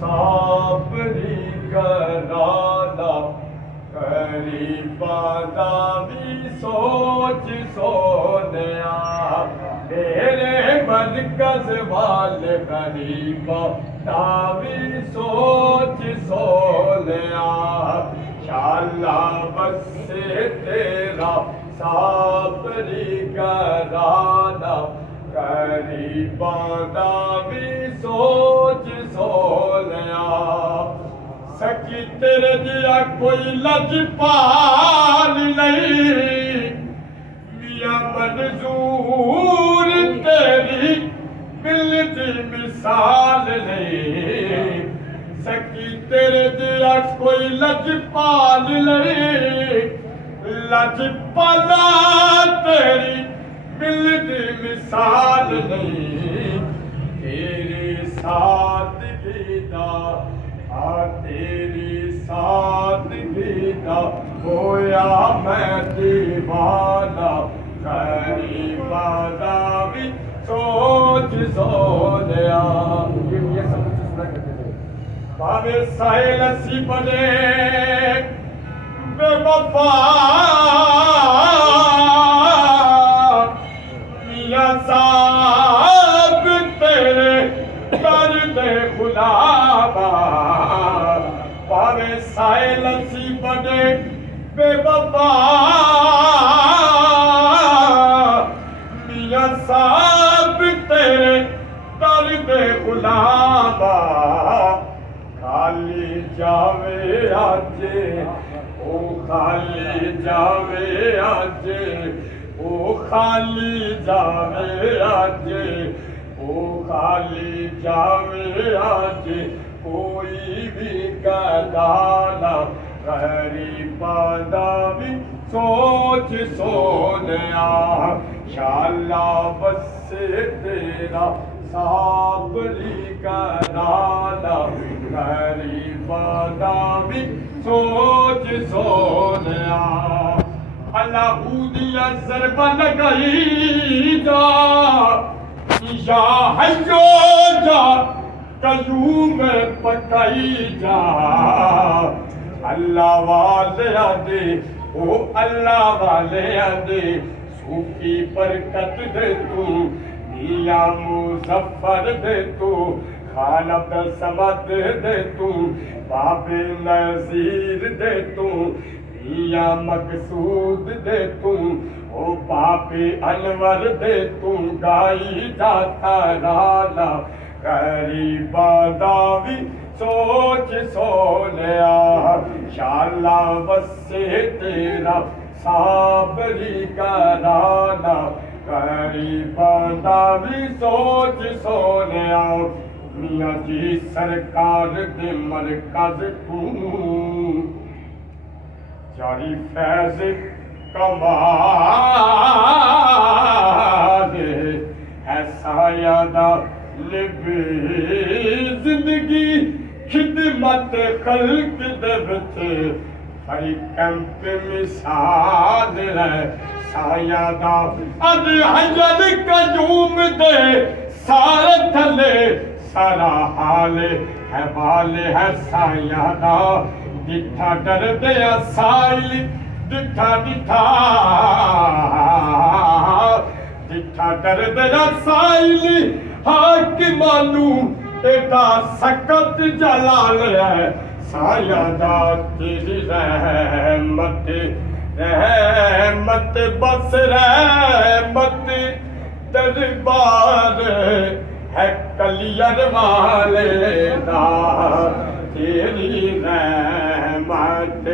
साबरी कराना करीबा दावी सोच सोनिया तेरे मरकज वाले करीबा दावी सोच सोनिया शाला बसे तेरा साबरी कराना करीबा दावी सोच सोनिया सकी तेरे जिया कोई लजपाल नहीं मियां मंजूर तेरी मिलती मिसाल नहीं सकी तेरे जिया कोई लजपाल नहीं लजपाला तेरी मिलती मिसाल नहीं तेरे सादगी दा तेरी सादगी दा होया मैं दीवाना करीबा दावी सोच सोनिया ये सब कुछ सुना करते थे भावे साहिल सी बने बेवफा मियां साहब तेरे दर्द गुलाबा पावे साहिल सी बने बेवफा मियां साहब तेरे दर्द गुलाबा खाली जावे आजे ओ खाली जावे आजे ओ खाली जावे आजे ओ खाली जावे आजे कोई भी कदाना गरीबा दावी सोच सोनिया शाला बसे तेरा साबरी कराना गरीबा दावी सोच सोनिया अल्लाह दिया ज़रबा लगाई जा या हयो जा कयूम पकाई जा अल्लाह वाले आदे ओ अल्लाह वाले आदे सूफी बरकत दे तू मियां मुज़फ्फर दे तू खालब समद दे तू बाबे नज़ीर दे तू मियां मकसूद दे तू ओ बाबे अनवर दे तू गाई जाता राला गरीबा दावी सोच सोनिया शाला बसे तेरा साबरी कराना गरीबा दावी सोच सोनिया मियां जी सरकार दे मरकज तू जारी फैज कमाल है साया दा लिबे जिंदगी खिदमत खल्क दे विच हरी कैंप मिसाल है साया दा अज हजल कयूम दे सारे थले सारा हाल है बाल है साया दा दिठा डर दे साइल दिठा दिठा दिठा डर दे साइल हाकिमानू एदा सकत जलाल है साया दा तेरी रहमत रहमत बस रहमत दरबार है कलियर वाले दा तेरी रहमत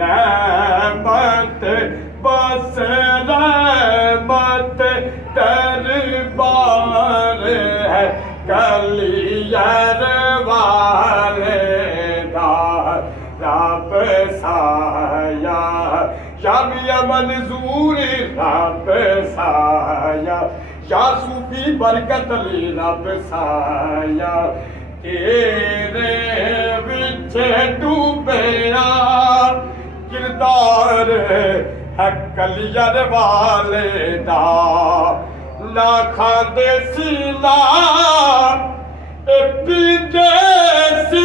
रहमत बस रहमत दरबार है कलियर वाले दा रब साया शामिया मंजूर रब साया या सूफी बरकत ली रब साया तेरे विच डूबेया किरदार है कलियर वाले दा ना खांदे सी ना पींदे सी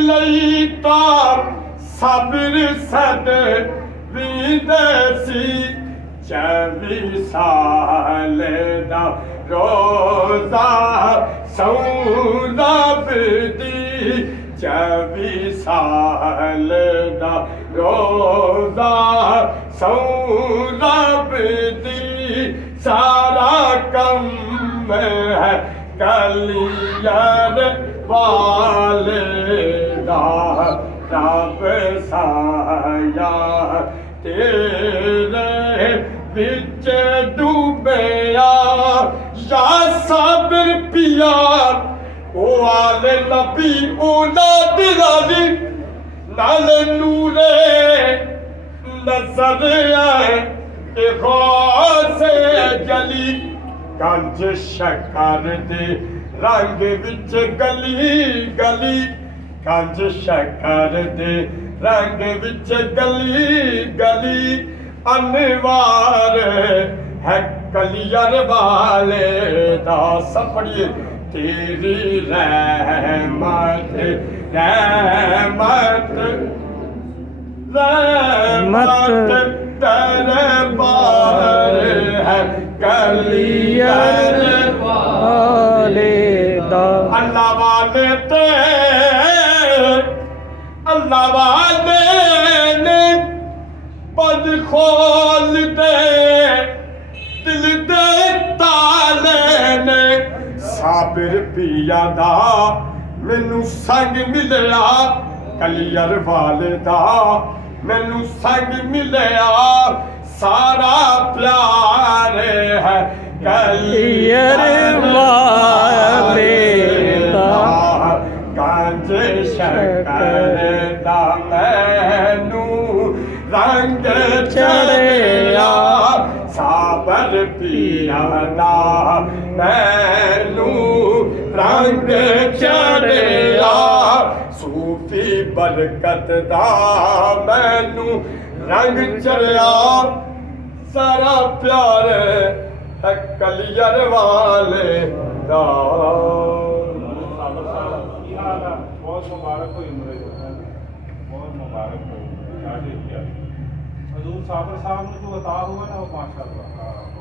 ਲਈ ਤਾਂ ਸਬਰ ਸਦ ਵਿਦੇਸੀ 24 ਸਾਲ ਦਾ ਰੋਜ਼ਾ ਸੌਂਦਾ ਬਦੀ 24 ਸਾਲ ਦਾ ਰੋਜ਼ਾ ਸੌਂਦਾ ਬਦੀ ਸਾਰਾ ਕੰਮ ਹੈ ਕਲੀਅਰ ਵਾਲੇ ਦਾ ਰੱਬ ਸਾਇਆ ਤੇਰੇ ਵਿੱਚ ਡੁੱਬਿਆ ਯਾ ਸਾਬਰ ਪਿਆ ਉਹ ਆਲੇ ਨਬੀ ਉਹਨਾਂ ਦੀ ਰਾਜ਼ੀ ਨਾਲ ਨੂਰੇ ਨਜ਼ਰ ਆਏ ਕਿ ਗੌਸੇ ਜਲੀ ਕੰਜ ਸ਼ਕਰ ਦੇ ਰੰਗ ਵਿੱਚ ਗਲੀ ਗਲੀ ਕੰਜ ਸ਼ਕਰ ਦੇ ਰੰਗ ਵਿੱਚ ਗਲੀ ਗਲੀ ਅਨਵਾਰ ਹੈ ਕਲੀਅਰ ਵਾਲੇ ਦਾ ਸਪੜੀਏ ਤੇਰੀ ਰਹਿਮਤ ਰਹਿਮਤ ਰਹਿਮਤ ਦਰਬਾਰ ਹੈ ਕਲੀਅਰ ਵਾਲੇ ਦਾ ਅੱਲਾ ਵਾਲੇ ਤੇ ਅੱਲਾ ਵਾਲੇ ਨੇ ਪਦ ਖੋਲ ਦੇ ਦਿਲ ਦੇ ਤਾਲੇ ਨੇ ਸਾਬਰ ਪਿਆ ਦਾ ਮੈਨੂੰ ਸੰਗ ਮਿਲਿਆ ਕਲੀਅਰ ਵਾਲੇ ਦਾ ਮੈਨੂੰ ਸੰਗ ਮਿਲਿਆ ਸਾਰਾ ਪਿਆਰ ਹੈ ਕਲੀਅਰ ਵਾਲੇ ਦਾ ਕੰਜ ਸ਼ਕਰ ਦਾ ਮੈਨੂੰ ਰੰਗ ਚੜਿਆ ਸਾਬਰ ਪਿਆ ਦਾ ਮੈਨੂੰ ਰੰਗ ਚੜਿਆ ਸੂਫੀ ਬਰਕਤ ਦਾ ਮੈਨੂੰ ਰੰਗ ਚੜਿਆ ਸਾਰਾ ਪਿਆਰ ਹੈ ਕਲੀਅਰ ਵਾਲੇ ਦਾ ਬਹੁਤ ਮੁਬਾਰਕ ਹੋਈ ਉਮਰੇ ਬਹੁਤ ਮੁਬਾਰਕ ਹੋਈ ਸਾਡੇ ਹਜ਼ੂਰ ਸਾਬਰ ਸਾਹਿਬ ਨੂੰ ਜੋ ਅਤਾ ਹੋਇਆ ਨਾ ਉਹ ਮਾਸ਼ਾਅੱਲਾ